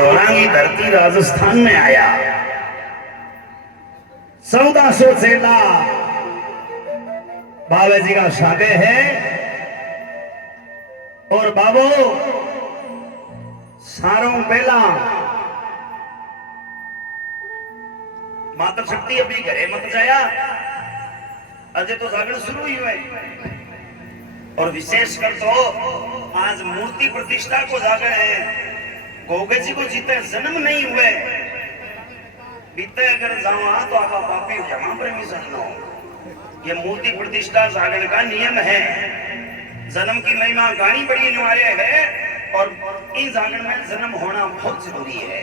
धौरांगी धरती राजस्थान में आया। 1400 चेला बाबा जी का शाबे है। और बाबो सारों पहला माता शक्ति अपनी घरे मत जाया, अजय तो जागरण शुरू ही हुए। और विशेष कर तो आज मूर्ति प्रतिष्ठा को जागरण है। गोगे जी को जीते जन्म नहीं हुए, बीते अगर जावा तो आपका पापी क्षमा परमेश्वर लो। ये मूर्ति प्रतिष्ठा जागरण का नियम है। जन्म की महिमा गानी बड़ी अनिवार्य है और इस जागरण में जन्म होना बहुत जरूरी है।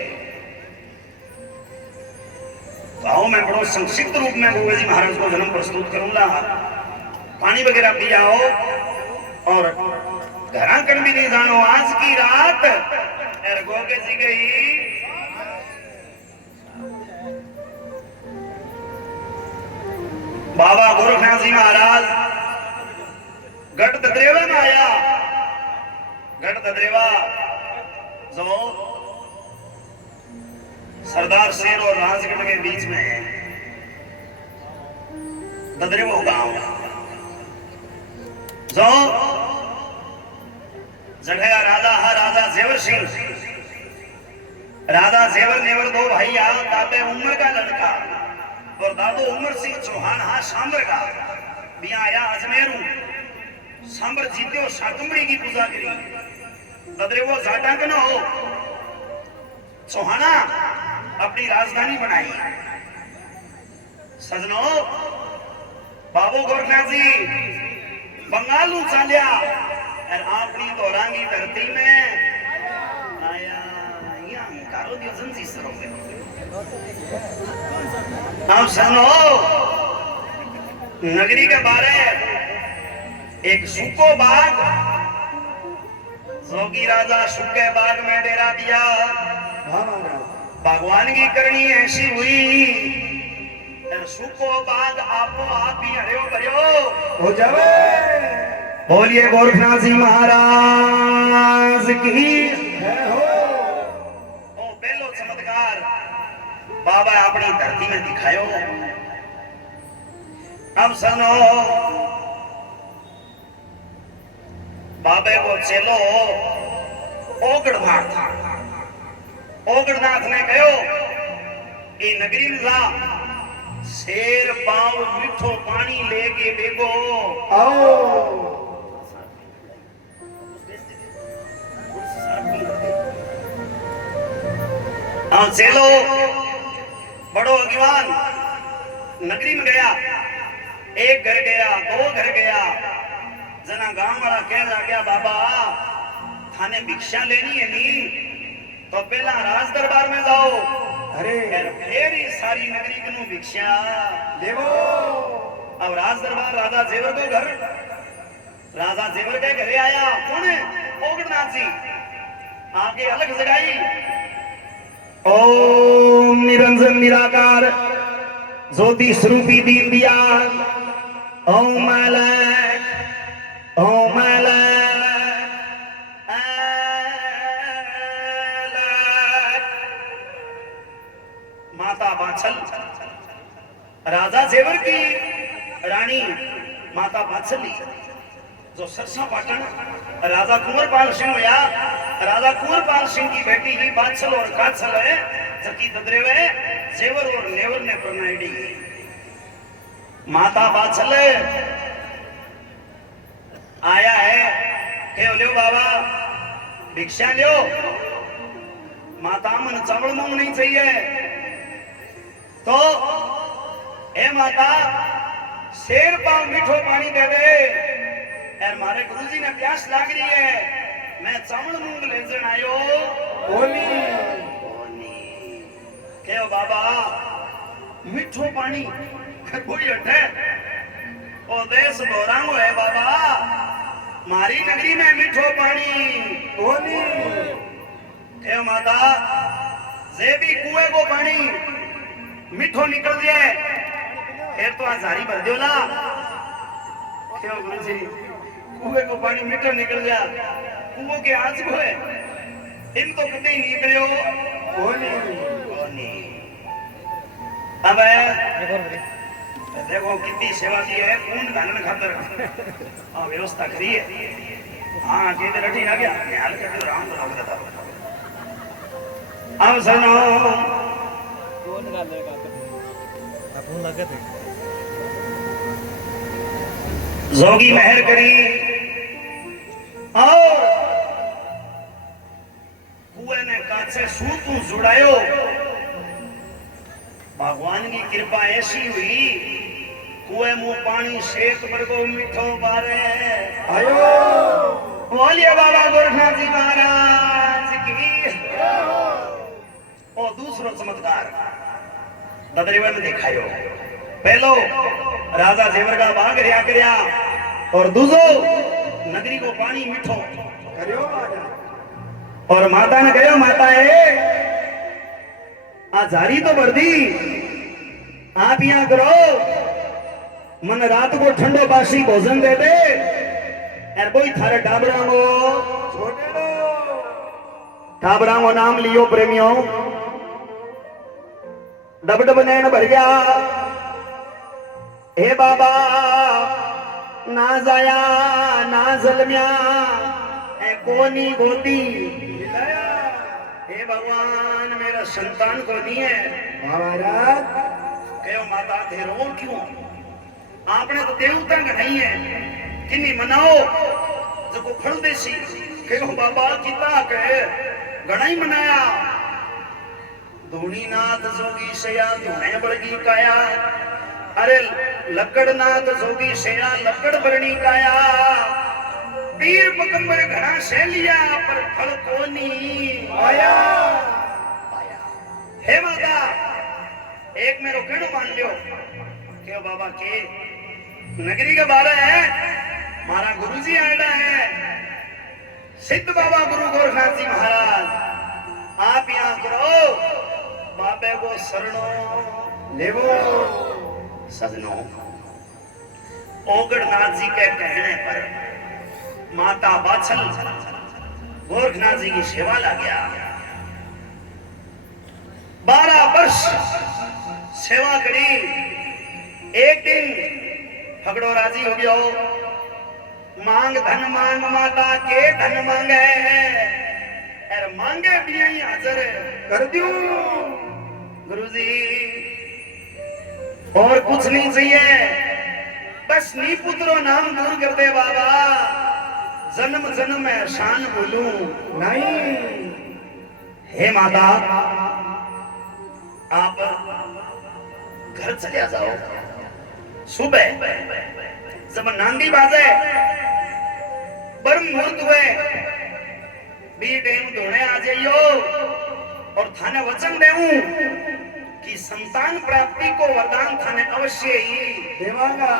आओ मैं बड़ो संक्षिप्त रूप में गोगे जी महाराज को जन्म प्रस्तुत करूंगा। पानी वगैरह पी आओ और घरा कर भी नहीं जानो। आज की रात गोगे जी गई बाबा गोरखनाथ जी महाराज गढ़ ददरेवा में आया। गढ़ ददरेवा जो सरदार शेर और राजगढ़ के बीच में है, ददरेवा गांव जो जगह राजा हा राजा जेवर सिंह। राजा जेवर नेवर दो भाई आ, दादे उमर का लड़का और दादो उमर सिंह चौहान हा सांबर का बिया आया अजमेरू। सांबर जीत्यो शाकंबड़ी की पूजा करी। ददरेवो जाटा के न हो, चौहाना अपनी राजधानी बनाई। सजनो बाबू गोरखनाथ जी बंगालू चालिया और अपनी धौरांगी धरती में आया। यहाँ कारो दियो संजी सरो में आप सुनो नगरी के बारे एक सुको बाग, जोगी राजा सुके बाग में डेरा दिया। भगवान की करनी ऐसी हुई सुको बाग आपो आप ही हरियो भरियो हो जावे। बोलिए गोरखनाथ जी महाराज की हो। ओ पहलो चमत्कार बाबा अपनी धरती में दिखायो। अब सुनो बाबे को चलो ओगड़नाथ। ओगड़नाथ ने कहो ये नगरी में जा शेर पाव मिठो पानी लेके देखो आओ। चलो बड़ो अगिवान नगरी में गया। एक घर गया, दो घर गया। जना गांव वाला कहने लगा बाबा थाने भिक्षा लेनी है नी तो पहला राज दरबार में जाओ। अरे फिर सारी नगरी को भिक्षा देवो। अब राज दरबार राजा जेवर को घर, राजा जेवर के घरे आया। कौन है? ओगड़नाथ जी। आगे अलग जगाई ओम निरंजन निराकार ज्योति स्वरूपी दीन दयाल ओम ओम माता बाछल राजा जेवर की रानी माता बाछली जो सरसा पाटन राजा कुंवरपाल सिंह हुआ। राजा कुंवरपाल सिंह की बेटी ही बाछल और काछल है जकी ददरेवे जेवर और नेवर ने परनाईडी। माता बाछल आया है के लो बाबा भिक्षा लो। माता मन चावल मूंग नहीं चाहिए तो हे माता शेर पाव मीठो पानी दे दे। यार मारे गुरुजी ने प्यास लाग रही है, मैं चावल मूंग ले जन आयो। बोली के बाबा मीठो पानी कोई हटे ओ देश दोरांगो है बाबा। मारी नगरी में मीठो पानी बोली के माता जे भी कुएं को पानी मीठो निकल जाए फिर तो आजारी भर दियोला। क्यों गुरुजी कुएं को पानी मीठो निकल जा कुओं के आज को है इन तो कदे ही निकलियो कोनी। अब देखो कितनी सेवा की है कौन धन खातर हाँ व्यवस्था करी है। हाँ कहते रटी ना गया ख्याल करके राम तो लग रहा था। अब सुनो कौन गाल देगा अपन लगे थे जोगी मेहर करी और कुएं ने कांचे सूतू जुड़ायो। भगवान की कृपा ऐसी हुई कुएं मुंह पानी शेख बरगो मिठो बारे आयो। बोलिए बाबा गोरखनाथ जी महाराज की। और दूसरो चमत्कार बदरीवन में दिखायो। पहलो राजा जेवर का बाग रिया करया और दूसरो नगरी को पानी मिठो करियो। और माता ने कहो माता है आ जारी तो भर दी आप यहां करो मन रात को ठंडो बासी भोजन दे दे यार कोई थारे टाबरा को छोटे लो टाबरा को नाम लियो प्रेमियों। डब डब नैन भर गया हे बाबा ना जाया ना जलम्या ए कोनी गोदी हे भगवान मेरा संतान को नहीं है महाराज। कहो माता थे रो क्यों आपने तो देवता का नहीं है किन्नी मनाओ जो को फल देसी। कहो बाबा कितना कहे घना ही मनाया धूनी नाथ जोगी सया धूने बड़गी काया। अरे लकड़ नाथ जोगी सया लकड़ बरणी काया। पीर पकंबर घना से लिया पर फल को नहीं आया। हे माता एक मेरो कहना मान लियो क्यों बाबा के नगरी के बारे है मारा गुरुजी आया है सिद्ध बाबा गुरु गोरखनाथ जी महाराज आप यहाँ करो बाबे को शरणो लेवो। सजनो ओगड़नाथ जी के कहने पर माता बाछल गोरखनाथ जी की सेवा ला गया। 12 वर्ष सेवा करी। एक दिन फगड़ो राजी हो गया मांग धन मांग माता के धन मांगे अरे मांगे भी यही हाजिर कर दूं गुरुजी और कुछ नहीं चाहिए बस नी पुत्रो नाम दूर कर दे बाबा जन्म जन्म में शान बोलूं नहीं। हे माता आप घर चले जाओ। सुबह जब नांदी बाजे ब्रह्म मुहूर्त हुए बी टाइम धोने आ जाइयो और थाने वचन देऊं कि संतान प्राप्ति को वरदान थाने अवश्य ही देवांगा।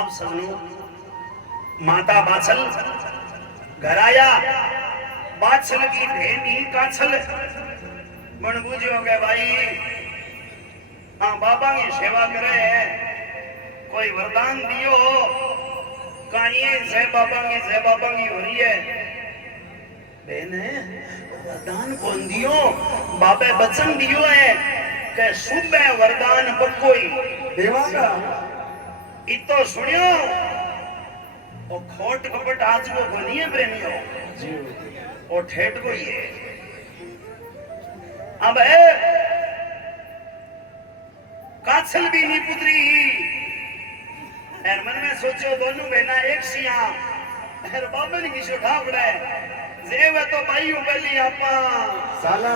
अब सुनो माता बाछल घर आया बाछल की धेनी काछल मन बुझो गए भाई हाँ बाबा की सेवा करे कोई वरदान दियो कहीं जय बाबा की हो रही है बहने वरदान कौन दियो बाबे वचन दियो है कि सुबह वरदान बकोई देवांगा। इतो सुनियो और खोट कपट आज को नहीं है प्रेमियों और ठेठ को ही है। अब है काछल भी नहीं पुत्री मन में सोचो दोनों बहना एक सिया बाबन की सुठा पड़े जेव तो भाई उबली आपा साला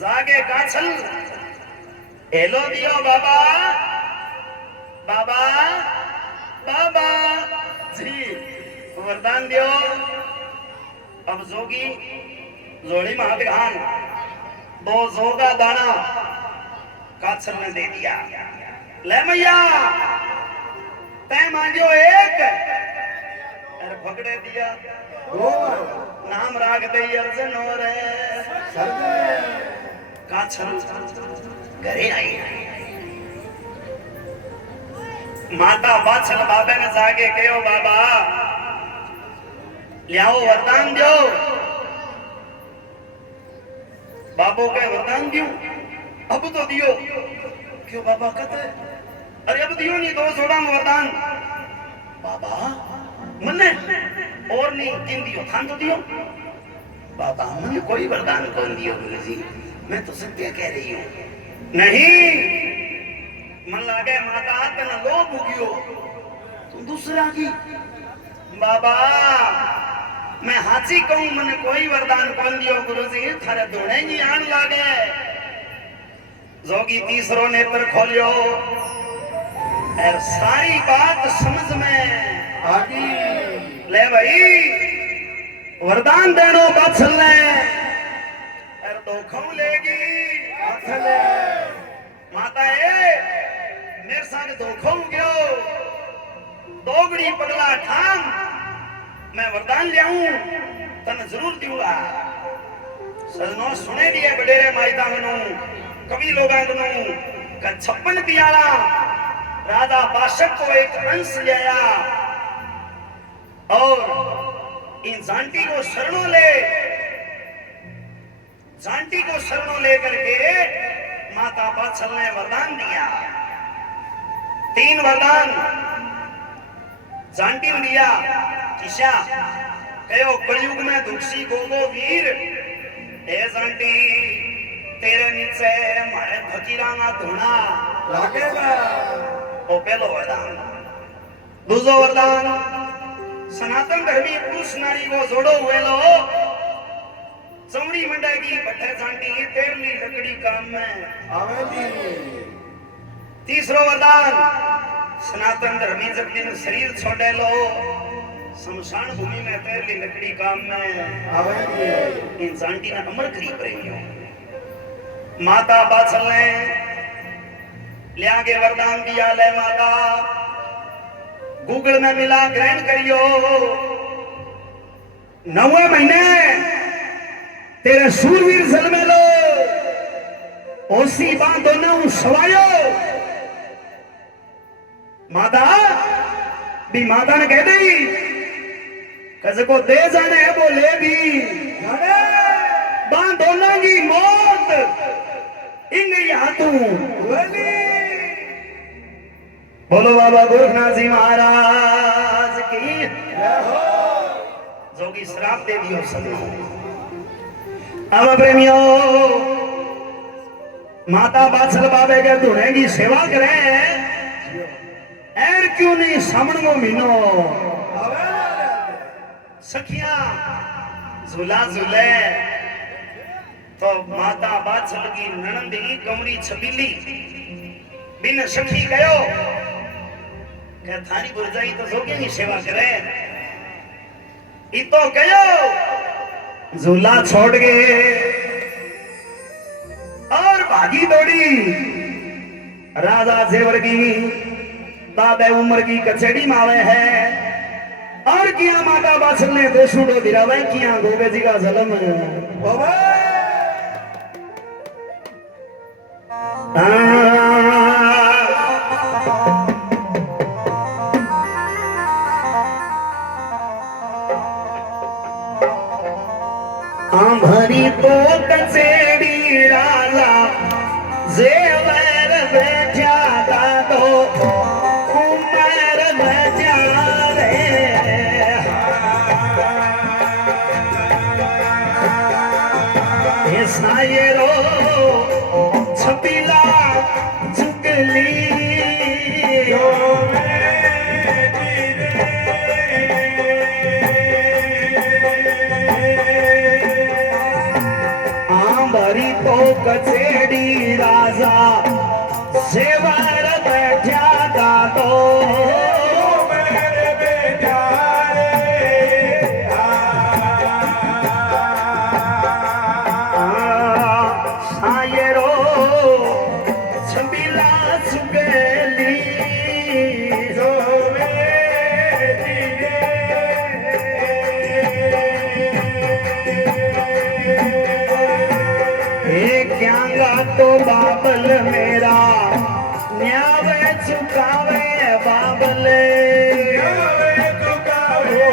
जागे काछल हेलो दियो बाबा बाबा बाबा जी वरदान दियो। अब जोगी जोड़ी में हाथ घान 2 जोगा दाना काछल ने दे दिया। ले मैया तय मांगो एक अरे पकड़े दिया नाम राग दे अर्जन और काछल घरे आई। माता बाछल बाबे ने जागे कहो बाबा लियाओ वरदान दो बाबू के वरदान दियो, अब तो दियो। क्यों बाबा कहते, अरे अब दियो नहीं तो छोड़ा वरदान। बाबा मन्ने और नहीं किन दियो, थान तो दियो। बाबा मन कोई वरदान कौन दियो गुरुजी, मैं तो सत्य कह रही हूँ। नहीं मन लागे माता तना लोभ उगियो, तुम दूसरा की। बाबा मैं हाची कहूं, मने कोई वरदान कौन दियो गुरुजी, थारे दोने ही आन लागे। जोगी तीसरो नेत्र खोलियो और सारी बात समझ में आ गई। ले भाई वरदान देनो बचल ले और धोखों लेगी बचले। माता मेरे साथ धोखों गयो, दोगड़ी पगला ठाम, मैं वरदान लियाऊं तन जरूर दूंगा। सजनो सुने दिए बडेरे माइता मनु कवि लोगां कनु का 56 पियाला राजा बाशक को एक अंश लिया और इन जानटी को शरणों ले, जानटी को शरणों लेकर के माता बाछल ने वरदान दिया। 3 वरदान जानटी ने दिया। किशा कहो कलयुग में दुखसी गोगो वीर, ए जानटी तेरे नीचे मारे फकीरा ना धुना लागेगा। ओ पहलो वरदान। दूसरो वरदान सनातन धर्मी पुरुष नारी को जोड़ो हुए लो, चमड़ी मंडेगी बठे जानटी तेरली लकड़ी काम में आवेगी। तीसरो वरदान सनातन धर्मी जब दिन शरीर छोड़े लो, शमशान भूमि में तेरली लकड़ी काम में आवेगी। इन जानटी ने अमर करी प्रेमियों। माता बाछल ने लिया के वरदान दिया। ले माता गूगल में मिला ग्रहण करियो, 9वें महीने तेरे सूरवीर जन्मे लो, ओसी बात दोनों सवायो। माता भी माता ने कह दी कस को दे जाने है वो ले भी बां दोनों की मौत इंग हाथों। बोलो बाबा गोरखनाथ जी महाराज की। जोगी श्राप दे दियो सबको। अब प्रेमियों माता बाछल बाबे के धुने की सेवा करें, एर क्यों नहीं सामन को मीनो सखिया झूला झूले तो माता बाछल की ननंदी कमरी छबीली बिन सखी गयो क्या थारी बुरजाई तो जोगे की सेवा करे। इतो गयो झूला छोड़ गए और भागी दौड़ी राजा जेवर की दादे उम्र की कचेड़ी मावे है और किया माता बाछल ने देशुडो दिरावे किया गोगे जी का जलम भरी तो कचेड़ी राजा जेवर बैठा दादो उमर बजा रे सायरो छपीला चुगली आंबरी तो कचेड़ी राजा सेवर बैठा दादो तो बाबल मेरा न्यावे चुकावे बाबल चुकावे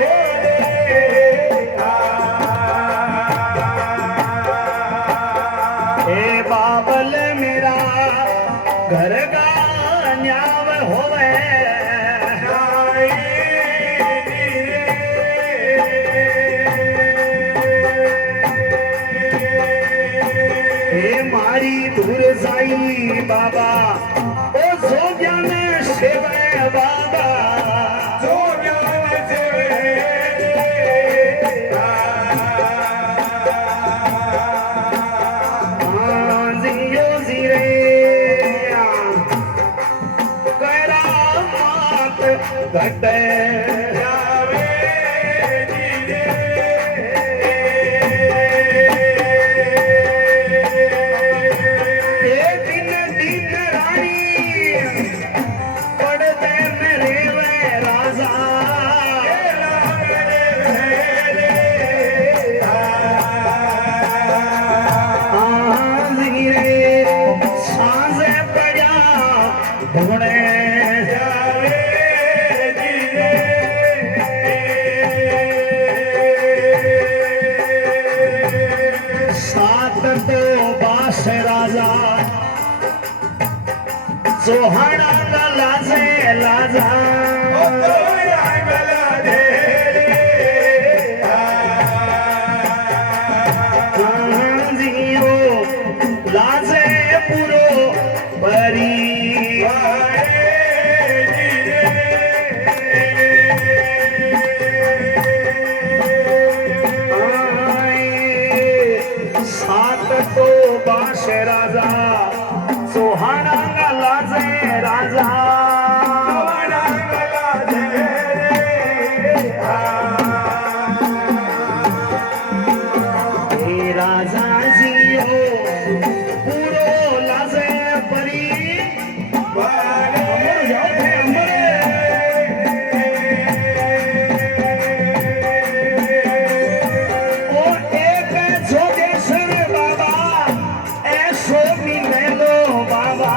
मारी दूर जाई बाबा ओ जो ज्ञान सेवे बाबा जो ज्ञान सेवे जियो जीरे करा मात घटे सोहाना लाजे लाजा जियो लाजे पुरो बरी सात तो बाश राजा सोहाना लाजे राजा राजा जियो पूरो लाजे परी ओ एक जोगेश्वर बाबा ऐसो मिले लो बाबा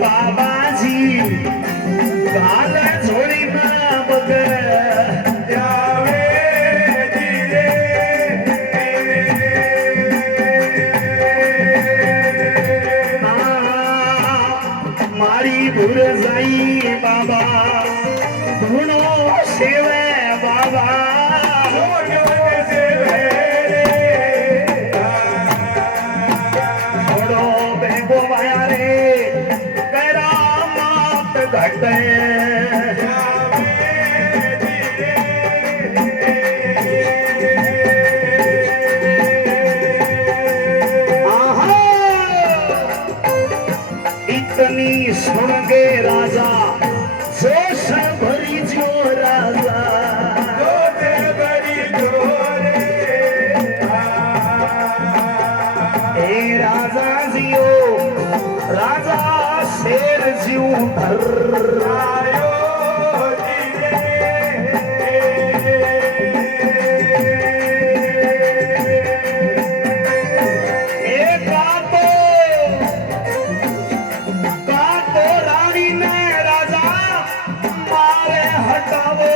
बाबा जी काल झोली में बगर जावे धीरे मारी भूल जाई बाबा धुनो सेवे बाबा घटे इतनी सुन के राजा जोश भरी जो राजा ए राजा जियो राजा शेर जीव धर आयो रानी ने राजा मारे हटावो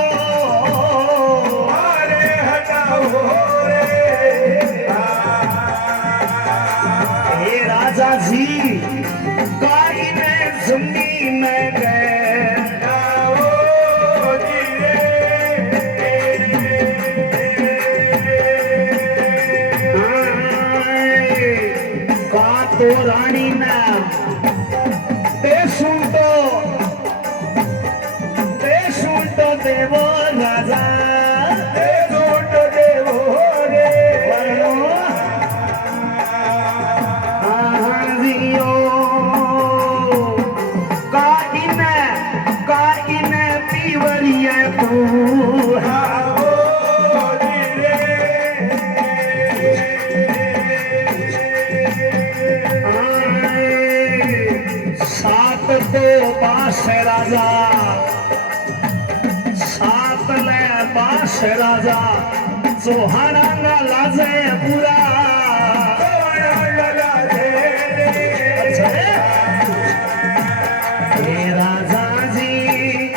रे राजा जी गाड़ी में जुम्मी में गए तो रानी ना देशुं तो देवो राजा देवो रे जियो काइन पीवरिया पूरा तो बास राजा सात ले बास राजा सोहाना लाजे पूरा राजा जी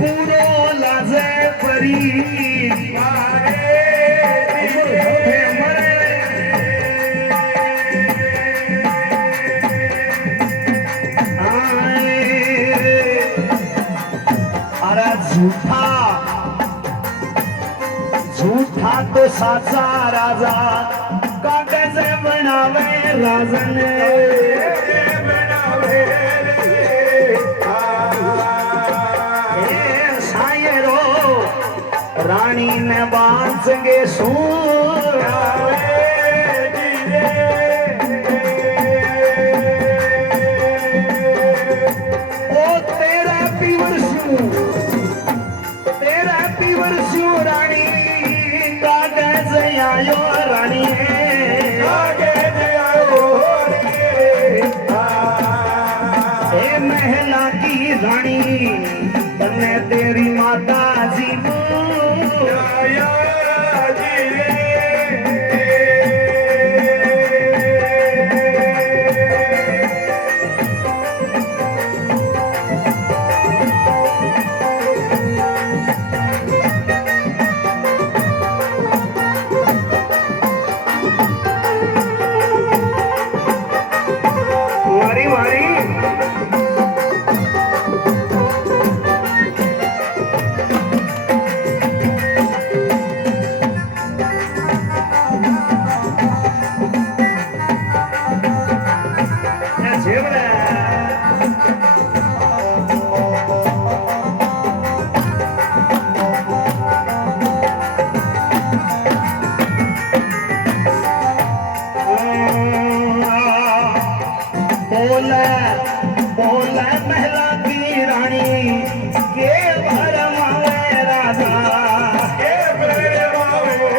पूरो लाजे परी झूठा था तो साचा राजा कागज बनावे राजन बनावे सायरो रानी ने बांसगे सूर ओ तेरा पीवर स्यू रानी कागज आयो रानी ए महला की रानी तने तेरी माता जी वारी वारी बोला महला की रानी के भरमावे राजा के भरमावे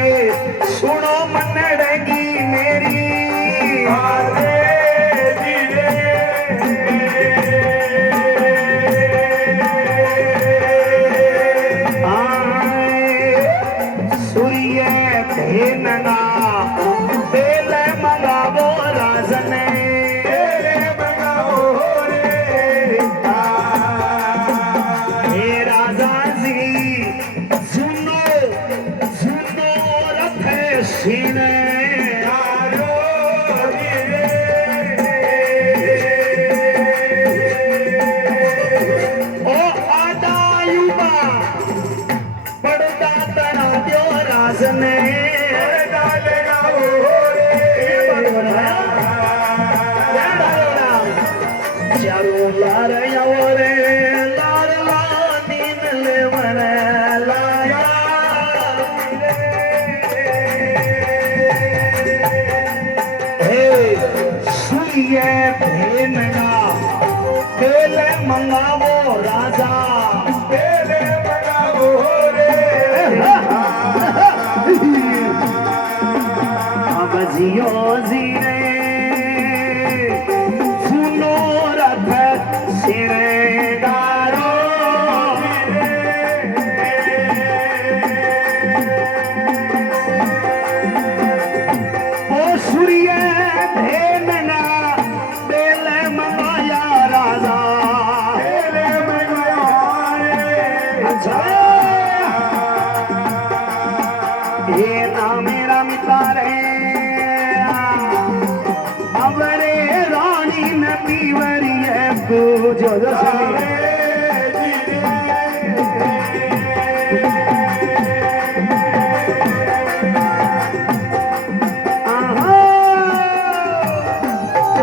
रे सुनो मनड़गी मेरी सूर्य भेनना बेल मंगावो राजन हे राजा जी सुनो सुनो रथ सीन ओ आदायुबा पड़ता तना द्यो राजन लार रे लार ला दीन ले मन लाया हे सुइए भेनना बेल मंगावो राजा बेल मंगावो रे अब जियो जीरे ये ना मेरा मिता रे अवरे रानी न पीवरी है तू जो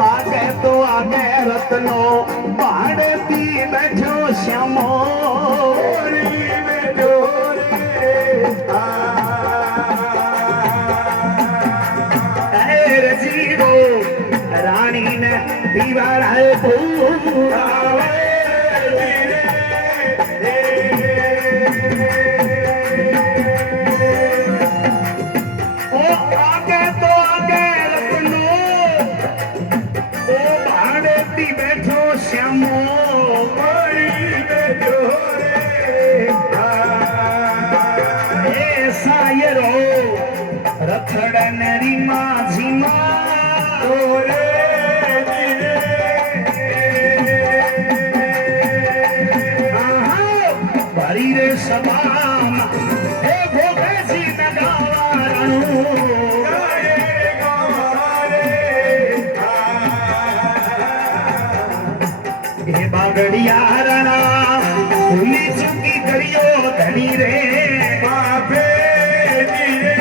आगे तो आगे रत्नो पहाड़ पी बैठो श्यामो रानी ने दीवार है ओ आगे तो आगे रखनो ओ भाड़े पी बैठो श्यामो सायरो रखड़न री माझी भरी रे सबाम हे भोगे जी नगावारणू हे बागड़िया रणा भूली चुकी करियो धनी रे बाबे दिए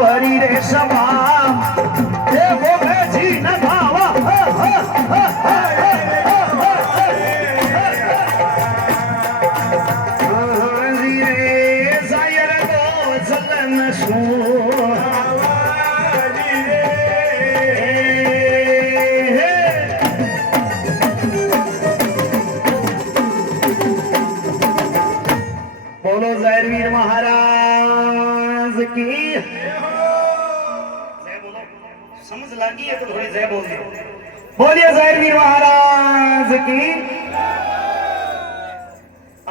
भरी रे सभा हे बोले जी न भावा रे जायर गो चलन सू बोलो जयवीर महाराज की जय बोलो समझ लगी है तो थोड़ी जय बोल दो बोलिए जयवीर महाराज की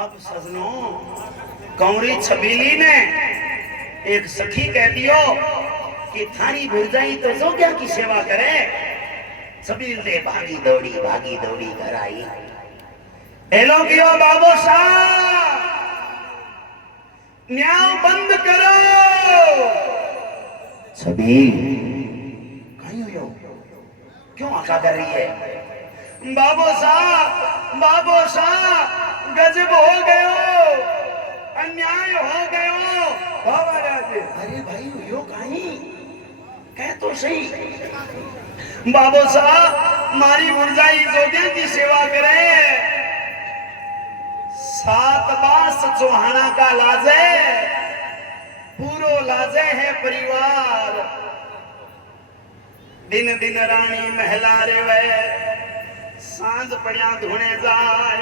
अब सजनों कौड़ी छबीली ने एक सखी कह दियो कि थारी भुरजाई तो जो क्या की सेवा करे छबील दे भागी दौड़ी घर आई हेलो कियो बाबू साहब न्याय बंद करो छबील कहीं हो क्यों आका कर रही है बाबू साहब गजब हो गयो अन्याय हो गयो अरे भाई यो कहीं कह तो सही बाबू साहब मारी मुरजाई जोगिया की सेवा करे 7 बास चौहाना का लाजे पूरो लाजे है परिवार दिन दिन रानी महला रेवे सांझ पड़िया धुने जाए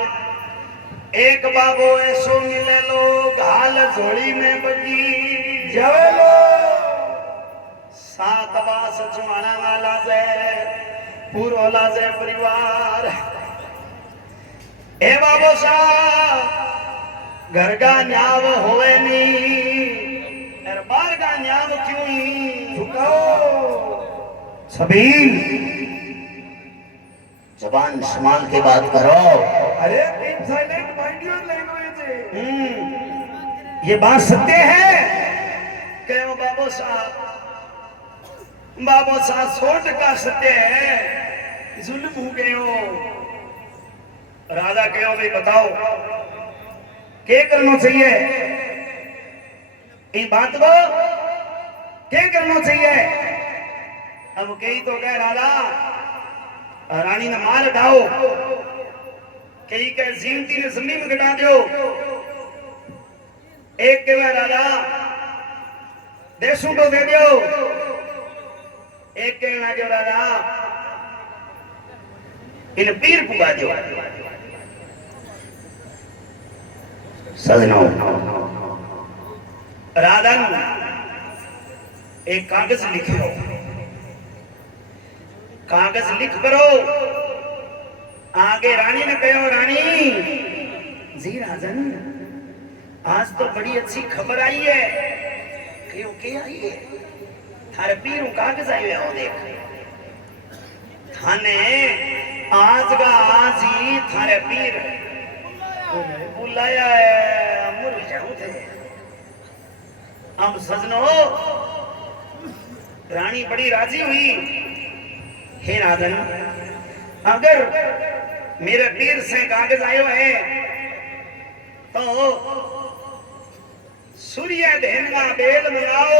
एक बाबो ऐसो मिले लो घाल झोली में बगी जावे लो 7 बास चौहाना का लाजे पूरो लाजे परिवार ए बाबू साहब घर का न्याव होवे नहीं और बाहर का न्याव क्यों ही झुकाओ छबील जबान संभाल के बात करो अरे keep silent mind your language ये बात सत्य है कहो बाबू साहब छोट का सत्य है जुल्म हो गयो राजा कहो भाई बताओ क्या करना चाहिए ये बात को क्या करना चाहिए अब कई तो कह राजा रानी ने मार उठाओ कई कह जीवती ने जमीन में गिटा दो एक कह राजा देशों को दे दो एक कहना जो राजा इन पीर पुगा दो सजनों राधन एक कागज लिखो कागज लिख करो आगे रानी ने कहो रानी जी राजन आज तो बड़ी अच्छी खबर आई है क्यों क्या आई है थारे पीर कागज आई हुए देख थाने आज का आज ही थारे पीर बुलाया है अमर जाऊं थे अब सजनो रानी बड़ी राजी हुई हे राजन अगर मेरे पीर से कागज आयो है तो सूर्य धेनगा बेल बनाओ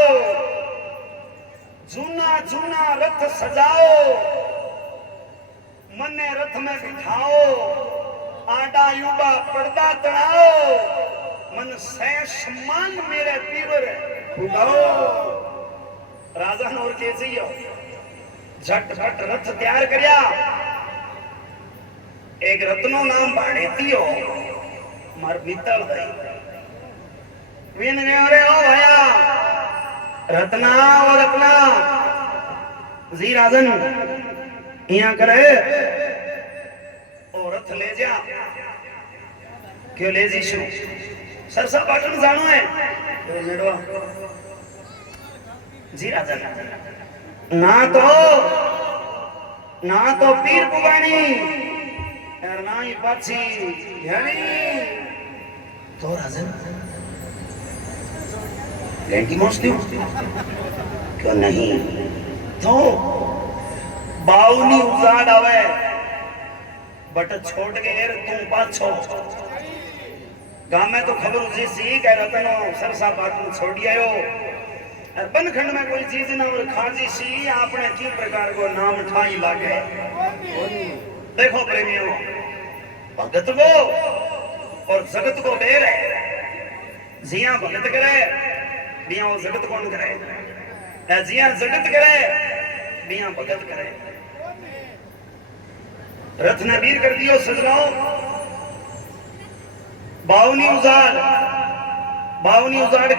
जूना जूना रथ सजाओ मन्ने रथ में बिठाओ आडा युवा पर्दा तड़ाओ मन से सम्मान मेरे पीवर उठाओ राजा और कैसे झटपट रथ तैयार करया एक रत्नो नाम बाड़ेती हो मार मित्तल गई विन ने रे ओ भैया रत्ना और रत्ना जी राजन यहाँ करे और रथ ले जा क्यों ले जीशु सरसा पाटन जानो है तो मेडवा जी राजन ना तो पीर पुगानी और ना ही पाछी यानी तो राजन लैंकी मोस्ती क्यों नहीं तो बाउनी उजाड़ आवे बट छोड़ गए तू पाछो गांव में तो खबर उसी सी कह रतनो सरसा बात में छोड़ी आयो और बनखंड में कोई चीज ना और खाजी सी आपने की प्रकार को नाम ठाई लागे। देखो प्रेमियों भगत को और जगत को बेर है जिया भगत करे बिया वो जगत कौन करे जिया जगत करे बिया भगत करे। रत्न वीर कर दियो सजराओ बावनी उजाड़ की